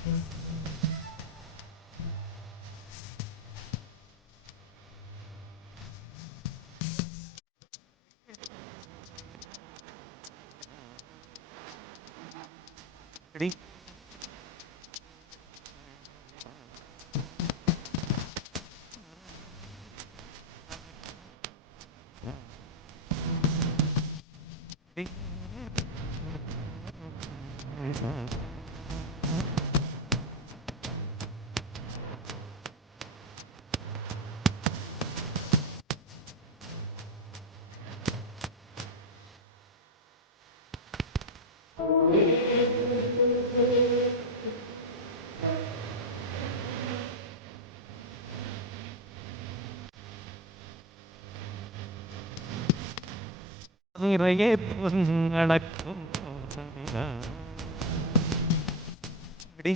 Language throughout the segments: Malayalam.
Ready? Ready? നിറയെ പൂങ്ങളക്കും Ready?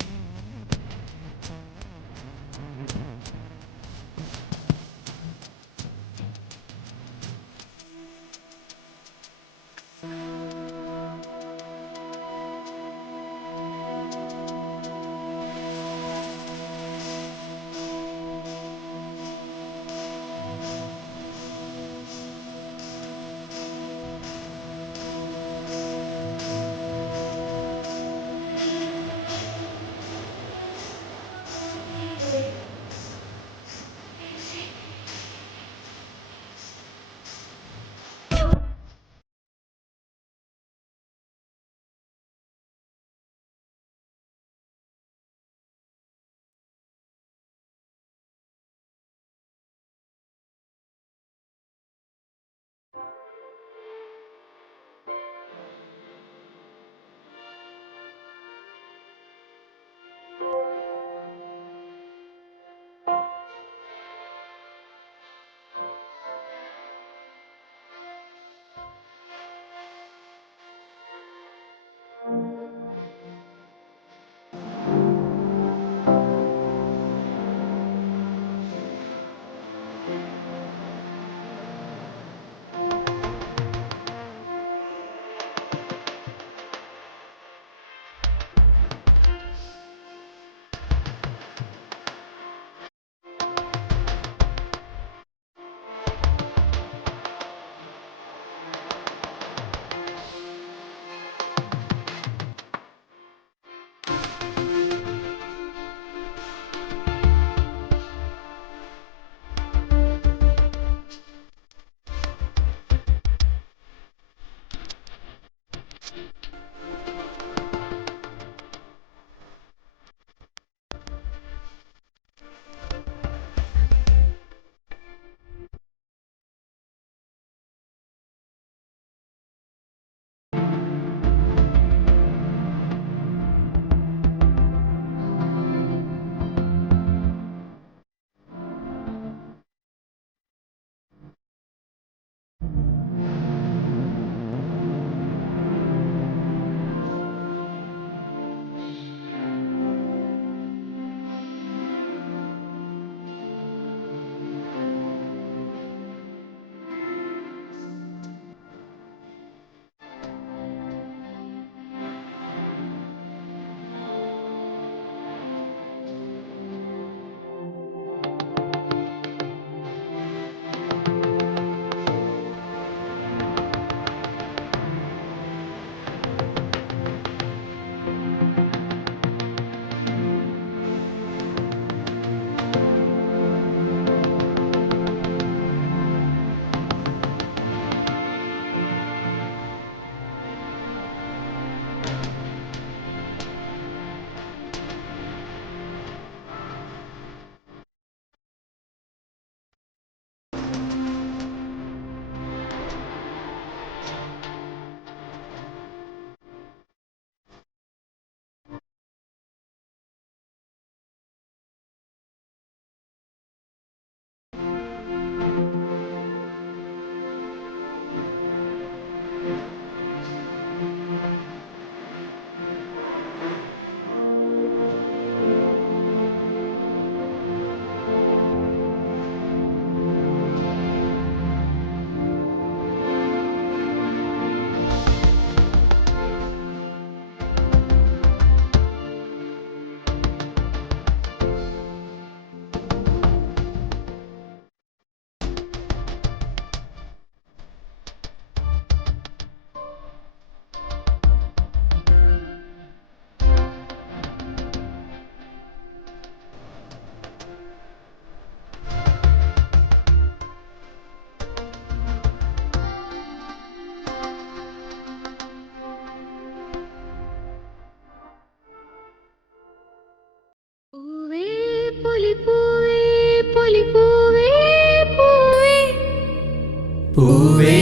പൂവേ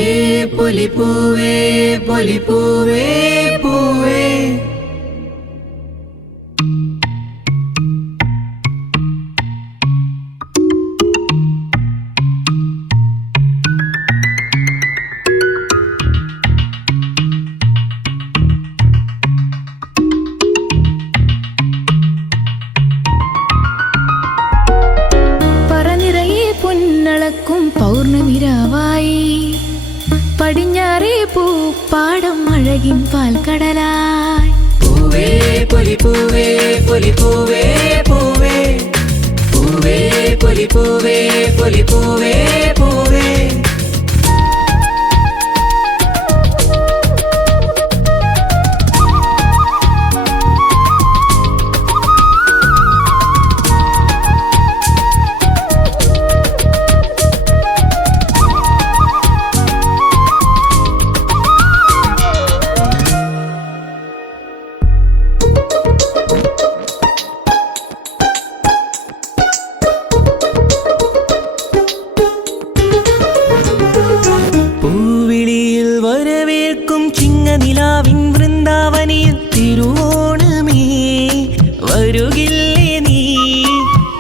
പൊലിപ്പൂവേ പൊലിപ്പൂവേ പൂവേ പൊന്നളക്കും പൗർണമിരാവായി പടിഞ്ഞാറേ പൂപ്പാടം അഴകിൻ പാൽക്കടലായി പൂവേ പൊലിപ്പൂവേ പൊലിപ്പൂവേ പൂവേ പൂവേ പൊലിപ്പൂവേ പൊലിപ്പൂവേ പൂവേ നിലാവിൻ വൃന്ദാവനിൽ തിരുവോണമേ വരുകില്ലേ നീ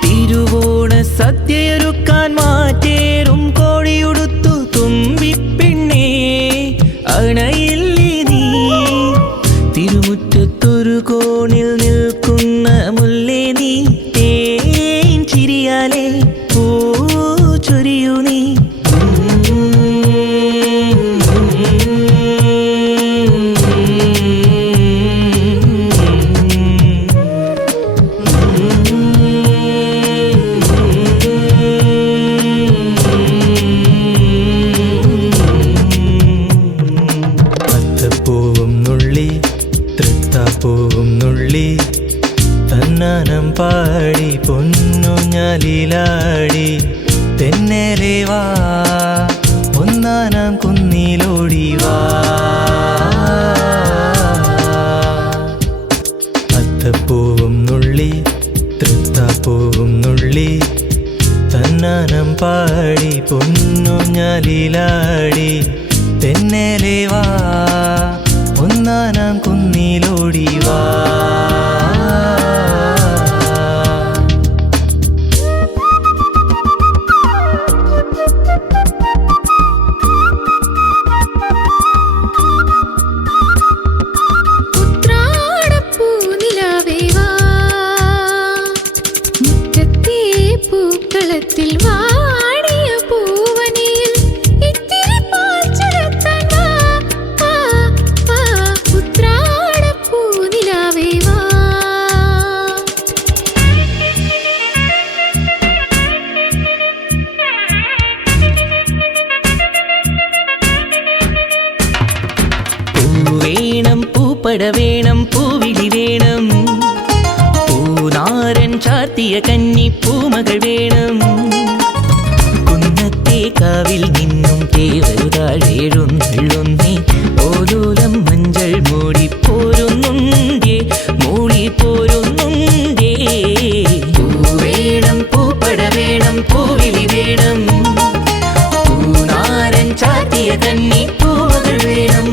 തിരുവോണ സദ്യയൊരുക്കാൻ മാറ്റേറും കോഴിയുടുത്തു തുമ്പിപ്പെണ്ണേ അണയില്ലേ നീ തിരുമുറ്റത്തൊരു കോണിൽ നിൽക്കുന്ന മുല്ലേ നീ തേൻ ചിരിയാലേ പൂ ചൊരിയൂ നീ പൂവും നുള്ളി തന്നാനം പാടി പൊന്നുഞ്ഞാലിലാടി തെന്നലെ വാ ഒന്നാനാം കുന്നിലോടി വാ അത്തപ്പൂവും നുള്ളി തൃത്താപ്പൂവും നുള്ളി തന്നാനം പാടി പൊന്നുഞ്ഞാലിലാടി തെന്നലെ വാ ഒന്നാനാം കുന്നിലോടി വാ പൂക്കളത്തിൽ വാടിയ പൂവനിയിൽ ഇത്തിരി പാൽ ചുരത്താൻ വാ ഉത്രാടപ്പൂ നിലാവേ വാ പൂവേണം പൂപ്പട വേണം പൂവിളി വേണം പൂനാരൻ ചാർത്തിയ കന്നി പൂമകൾ വേണം കുന്നത്തെ കാവിൽ നിന്നും തേവരുതാഴേഴുന്നള്ളൊന്നേ ഓലോലം മഞ്ചൾ മൂടിപ്പോരുന്നുണ്ടേ മൂടിപ്പോരുന്നുണ്ടേ പൂവേണം പൂപ്പട വേണം പൂവിളി വേണം പൂനാരൻ ചാർത്തിയ കന്നി പൂമകൾ വേണം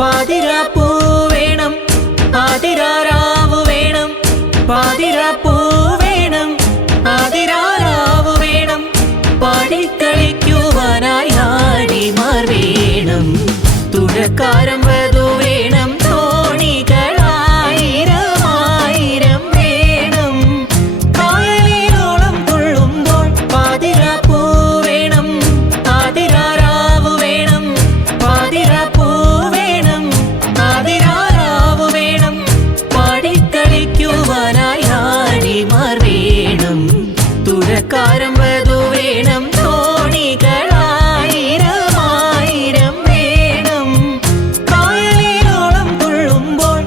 പാതിരാപ്പൂ വേണം പാതിരാരാവ് വേണം പാതിരാപ്പൂ വേണം പാതിരാരാവ് വേണം പാടിക്കളിക്കുവാനായി ആടിമാർ വേണം തുഴക്കാരം വധു വേണം തോണികളായിരം ആയിരം വേണം കായലിലോളം കൊള്ളുമ്പോൾ പാതിരാപ്പൂ വേണം പാതിരാരാവ് വേണം പാതിരാപ്പൂ തുഴക്കാരം വധു വേണം തോണികളായിരം ആയിരം വേണം കായലിലോളം കൊള്ളുമ്പോൾ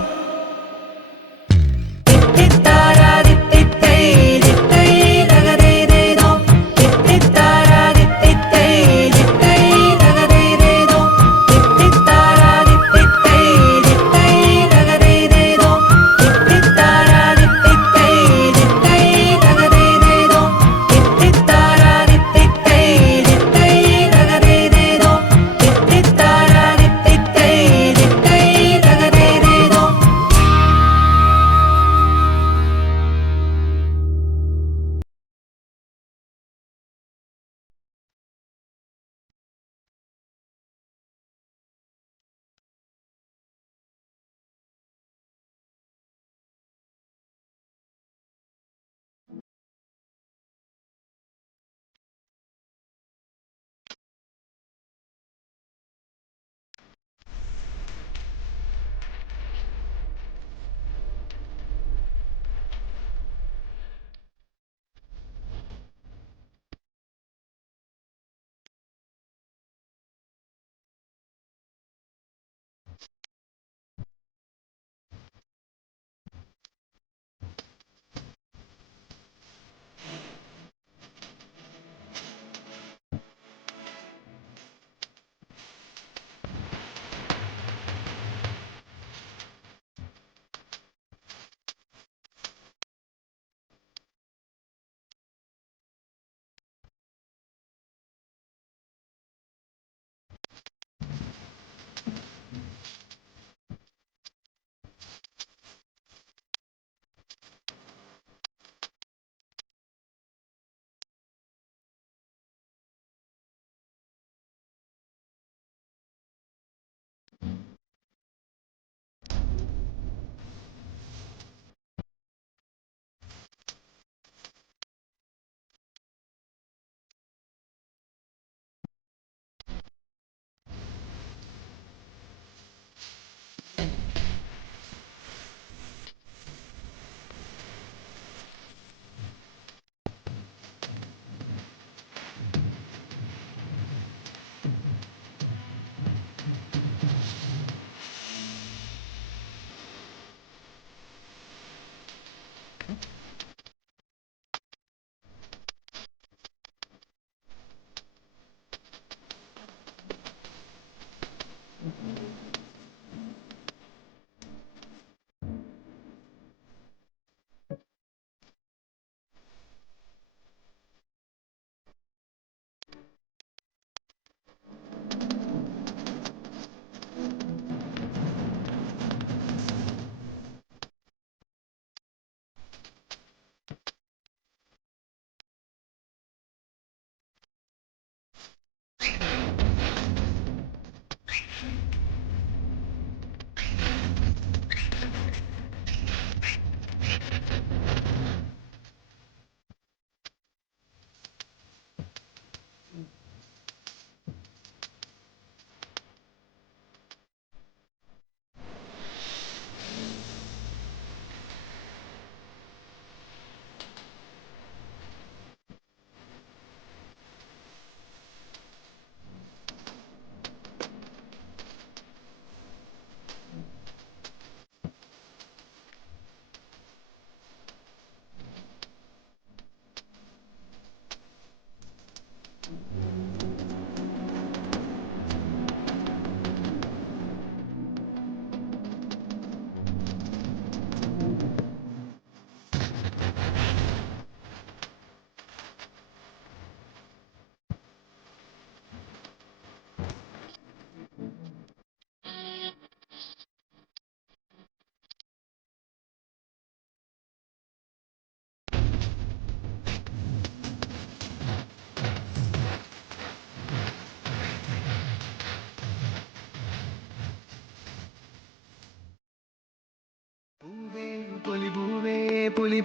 പൊലി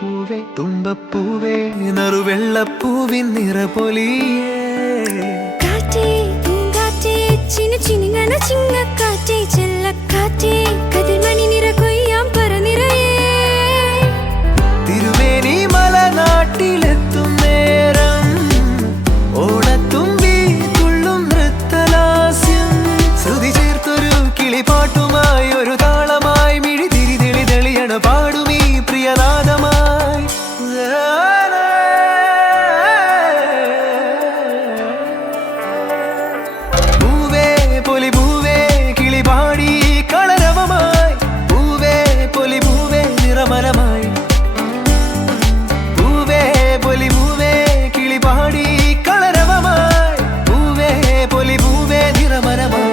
പൂവേ തുമ്പപ്പൂവേ നറുവെള്ളപ്പൂവിൻ നിറപൊലിയേ കാറ്റേ പൂങ്കാറ്റേ ചിന്നുചിനുങ്ങണ ചിങ്ങക്കാറ്റേ ചെല്ലക്കാറ്റേ കതിർമണി നിറ കൊയ്യാം പറനിറയേ തിരുമേനി മലനാട്ടിലെത്തും നേരം ഓണത്തുമ്പി തുള്ളും നൃത്തലാസ്യം ശ്രുതി ചേർത്തൊരു കിളിപ്പാട്ടുമായി ഒരു താളമായി മിഴി തിരി തെളി തെളിയണ പാടുമീ പ്രിയനാദമായി പൂവേ പൊലി പൂവേ കിളിപാടി കളരവമായി പൂവേ പൊലി പൂവേ നിറമരമായി പൂവേ പൊലി പൂവേ കിളിപാടി കളരവമായി പൂവേ പൊലി പൂവേ നിറമരമായി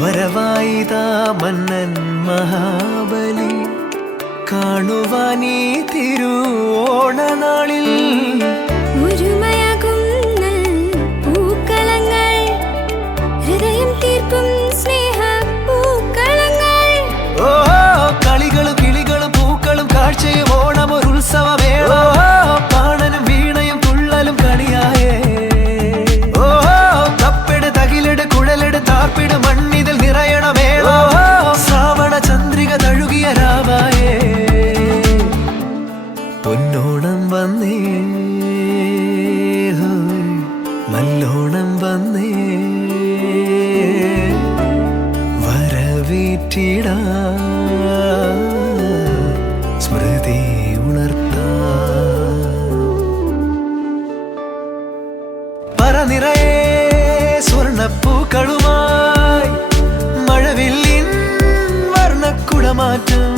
വരവായിതാ മന്നൻ മഹാബലി കാണുവാനീ തിരുവോണനാളിൽ ഒരുമയാകും പൂക്കളങ്ങൾ ഹൃദയം തീർക്കും സ്നേഹ പൂക്കളങ്ങൾ ഓ കളികളും കിളികളും പൂക്കളും കാഴ്ചയും ഓണം ഒരു ഉത്സവമേള പാണനും വീണയും തുള്ളലും കണിയായേ ഓ കപ്പെട് തകിലെട് കുഴലെട് താർപ്പിട് മണ്ണിതിൽ നിറയണമേള ശ്രാവണ ചന്ദ്രിക തഴുകിയ രാവായേ പൊന്നോണം വന്നേ നല്ലോണം വന്നേ വരവേറ്റിടാ സ്മൃതി ഉണർത്താ പറനിറയെ സ്വർണ്ണപ്പൂക്കളുമായി മഴവില്ലിൻ വർണ്ണക്കുടമാറ്റം